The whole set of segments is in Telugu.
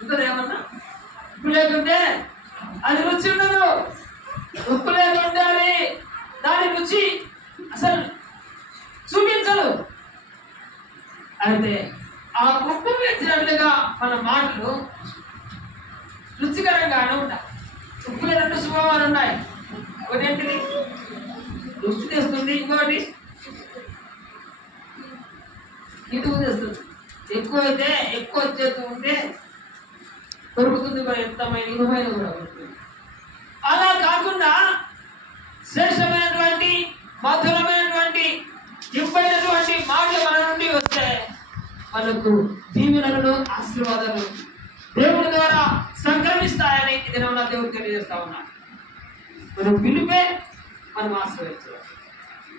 ఉంటుంది ఏమన్నా? ఉప్పు లేకుంటే అది రుచి ఉండదు. ఉప్పు లేకుంటే అది దాని రుచి అసలు చూపించదు. అయితే ఆ ఉప్పు వేసినట్లుగా మన మాటలు రుచికరంగానే ఉంటాయి. ఉప్పులో 2 స్వభావాలు ఉన్నాయి. ఒకటి ఏంటిది? రుచి తెస్తుంది, ఇంకోటి ఇటుకు తెస్తుంది. ఎక్కువైతే ఎక్కువ వచ్చేస్తూ ఉంటే దొరుకుతుంది కూడా, ఎంతమైన ఇనుమైన కూడా దొరుకుతుంది. అలా కాకుండా శ్రేష్టమైనటువంటి మధురమైనటువంటి ఇంపైనటువంటి మాటలు మన నుండి వస్తే మనకు దీవెనలను ఆశీర్వాదాలు దేవుని ద్వారా సంక్రమిస్తాయని ఇది నా దేవుడు తెలియజేస్తా ఉన్నాను. మనం పిలుపే మనం ఆశ్రయించాలి.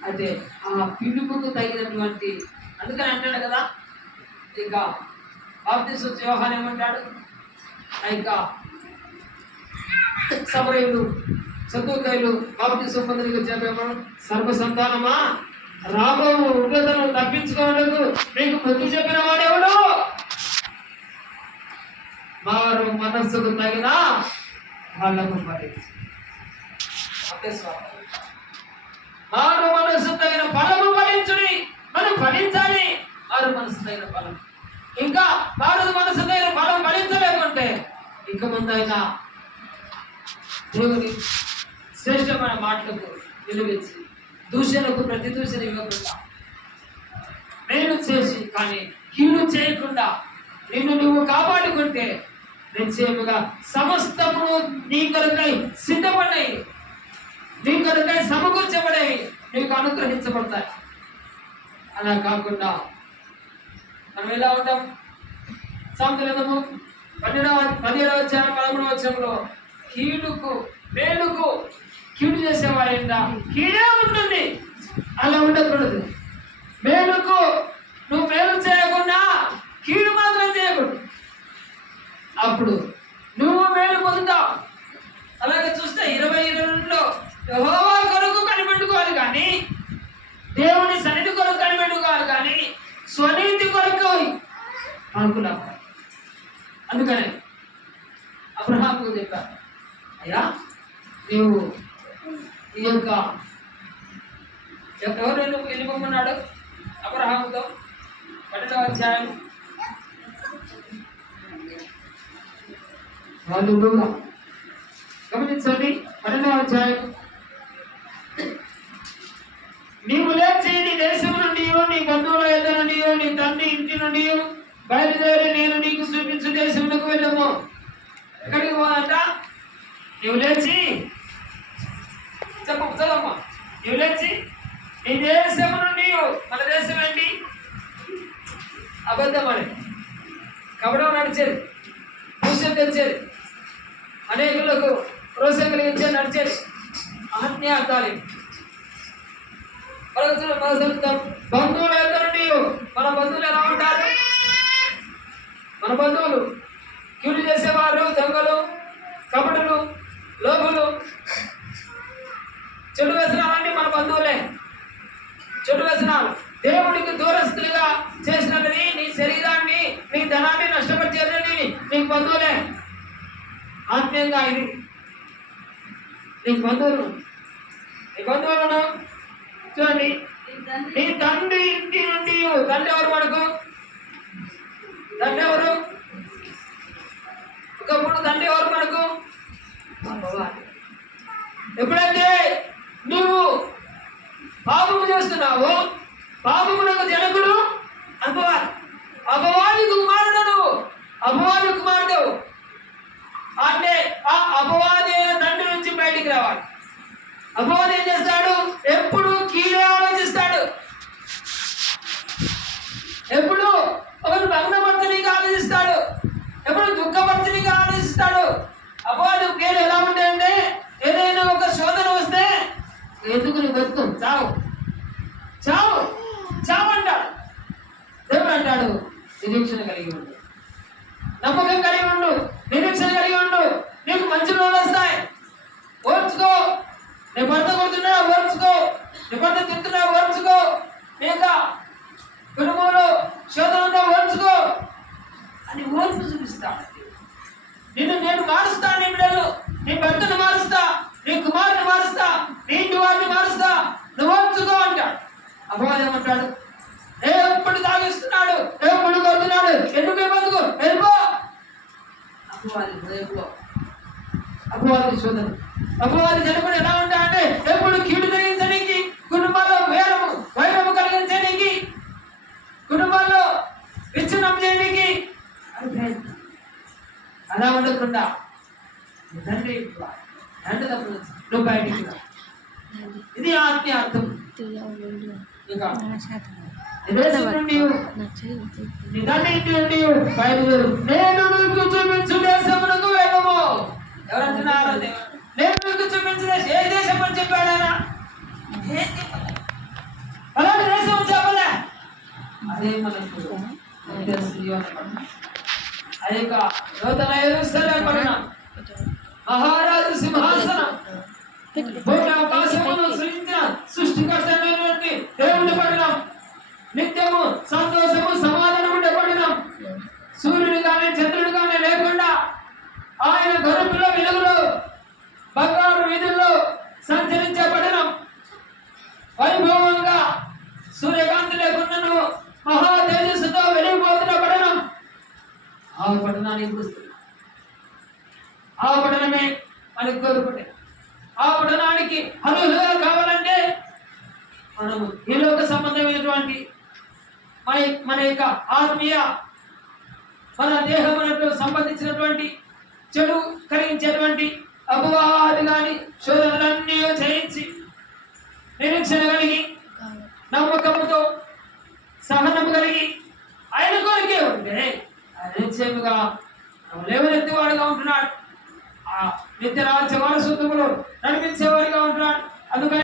అయితే ఆ పిలుపుకు తగినటువంటి, అందుకని అంటాడు కదా, ఇంకా బాప్తిస్మ యోహాను ఏమంటాడు, ఇంకా సమరయులు సదుకాయులు బాప్తిస్మ పొందడానికి వచ్చామేమో, సర్వసంతానమా రాబో ఉగ్రతను తప్పించుకోవడానికి మీకు బుద్ధి చెప్పిన వాడెవడు? వారు మనస్సుకు తగిన వాళ్ళకు ఫలించు. వారు మనస్సు తగిన ఫలము ఫలించుడి. మనం ఫలించాలి. వారు మనసు తగిన ఫలం, ఇంకా వారు మనసు తగిన ఫలం ఫలించలేకుంటే ఇక ముందైనా దేవుని శ్రేష్టమైన మాటలకు విలువించి దూషణకు ప్రతి దూషణ ఇవ్వకుండా మేలు చేసి కానీ కీడు చేయకుండా నిన్ను నువ్వు కాపాడుకుంటే నిశ్చయముగా సమస్తము నీ కొరకై సిద్ధపడ్డాయి, నీ కొరకై సమకూర్చబడేవి, నీకు అనుగ్రహించబడతాయి. అలా కాకుండా మనం ఎలా ఉంటాం? సామెతలు 17వ అధ్యాయం 13వ వచనంలో కీడుకు మేలుకు కీడు చేసేవారేంట కీడే ఉంటుంది. అలా ఉండకూడదు. మేలుకు నువ్వు మేలు చేయకుండా కీడు మాత్రం చేయకూడదు. అప్పుడు నువ్వు మేలు పొందుతావు. అలాగే చూస్తే 22లో యెహోవా కొరకు కనిపెట్టుకోవాలి కానీ, దేవుని సన్నిధి కొరకు కనిపెట్టుకోవాలి కానీ స్వనీతి కొరకు అనుకున్నాం. అందుకనే అబ్రహాముకు చెప్పారు, అయ్యా నీవు ఈ యొక్క ఎవరు వెళ్ళిపోమన్నాడు అబ్రహాముతో? 12వ అధ్యాయం గమనించండి. 12వ అధ్యాయం, నీవు లేచి నీ దేశం నుండి నీ బంధువుల యొద్ద నుండి నీ తండ్రి ఇంటి నుండి బయలుదేరి నేను నీకు చూపించు దేశంలోకి వెళ్ళము. ఎక్కడికి పోవాలంట? నీవు లేచి చదవమ్మా. నీవు లేచి నీ దేశం నుండి, మన దేశం ఏంటి? అబద్ధం అని కబడం నడిచేది, దూషణ తెచ్చేది, అనేకులకు రోషం కలిగించేది నడిచేది, అహత్యార్థాలి. బంధువులు ఎంతనండి? మన బంధువులు ఎలా ఉంటారు? మన బంధువులు కీడు చేసేవారు, దొంగలు, కపటులు, లోకులు, చెడు వ్యసనాలన్నీ మన బంధువులే. చెడు వ్యసనాలు దేవుడికి దూరస్తులుగా చేసినవి, నీ శరీరాన్ని నీ ధనాన్ని నష్టపరిచేది నీకు బంధువులే. ఆత్మీయంగా ఇది నీకు బంధువులు. నీ బంధువులను చూడండి. నీ తండ్రి ఇంటి నుండి, తండ్రి ఎవరు మనకు? తండ్రి ఎవరు? ఒకప్పుడు తండ్రి ఎవరు మనకు? ఎప్పుడైతే నువ్వు పాపము చేస్తున్నావో పాపమునకు జనకుడు అపవాది. అపవాది కుమారుడు నువ్వు, అపవాది కుమారుడు అంటే ఆ అపవాది అయిన తండ్రి నుంచి బయటికి రావాలి. అపవాది ఏం చేస్తాడు? ఎప్పుడు కీడే ఆలోచిస్తాడు. ఎప్పుడు ఒకరు భగ్నపరచనీగా ఆలోచిస్తాడు, ఎప్పుడు దుఃఖపరచనీగా ఆలోచిస్తాడు. అపవాది కీడు ఎలా ఉంటాయంటే, ఏదైనా ఒక శోధన వస్తే ఎందుకు నీ బతుకు, చావు చావు చావు అంటాడు. దేవుడు అంటాడు, నిరీక్షణ కలిగి ఉండు, నమ్మకం కలిగి ఉండు, నిరీక్షణ కలిగి ఉండు, నీకు మంచి రోజులు వస్తాయి. ఓర్చుకో. నీ భర్త కొడుతున్నా ఓర్చుకో, నీ భర్త తింటున్నా ఓర్చుకో, ఇంకా కుటుంబంలో శోధన ఉందా ఓర్చుకో అని ఓర్పు చూపిస్తాడు. నిన్ను నేను మారుస్తా, నీ బిడ్డలు, నీ భర్తను మారుస్తా, నీ కుమారుని మారుస్తా, నీ ఇంటి వారిని మారుస్తా, నువ్వు వచ్చుకో అంటాడు. అపవాది ఏమంటాడు? ఎప్పుడు తాగిస్తున్నాడు, ఎప్పుడు కొడుతున్నాడు, ఎందుకు బతుకు వెళ్ళిపో. అపవాది హృదయంలో అపవాది శోధన. అపవాది జనకుడు ఎలా ఉంటాడంటే ఎప్పుడు కీడు కలిగించడానికి, కుటుంబాల్లో వైరము కలిగించడానికి, కుటుంబాల్లో విచ్ఛిన్నం చేయడానికి. అలా ఉండకుండా తండ్రి నువ్వు బయటికి రా. ఇది ఆత్మీయ అర్థం. బయలుదేరు, నేను మీకు చూపించు దేశమునకు వెళ్ళము. ఎవరంటున్నారు? నేను మీకు చూపించిన ఏ దేశం అని చెప్పాడా? అలాంటి దేశం చెప్పలే. అదే మనకు ఆ యొక్క నూతన యెరూషలేము పట్టణం, మహారాజు సింహాసనం, భూమి ఆకాశమును సృష్టించిన సృష్టికర్తైనటువంటి దేవుని పట్టణం, నిత్యము సంతోషము సమాధానం ఉండే పట్టణం, సూర్యుడు కానీ చంద్రుడు కానీ లేకుండా ఆయన గరుపులో వెలుగులో బంగారు వీధుల్లో సంచరించే పట్టణం, వైభవంగా సూర్యకాంతి లేకుండా మహా తేజస్సుతో వెలిగిపోతున్న పట్టణం. ఆ పట్టణానికి వస్తుంది. ఆ పట్టణమే మనకు కోరుకుంటే, ఆ పట్టణానికి అర్హులుగా కావాలంటే మనము ఈ లోక సంబంధమైనటువంటి మన యొక్క ఆత్మీయ, మన దేహమునకు సంబంధించినటువంటి చెడు కలిగించేటువంటి అపవాది కానీ శోధనలన్నీ జయించి నిరీక్షణ కలిగి నమ్మకముతో సహనము కలిగి ఆయన కోరికే ఉంటే నిశ్చయముగా లేవనెత్తివాడుగా ఉంటున్నాడు. ఆ నిత్య రాజ్య వారసత్వములో నడిపించేవాడిగా ఉంటున్నాడు. అందుకని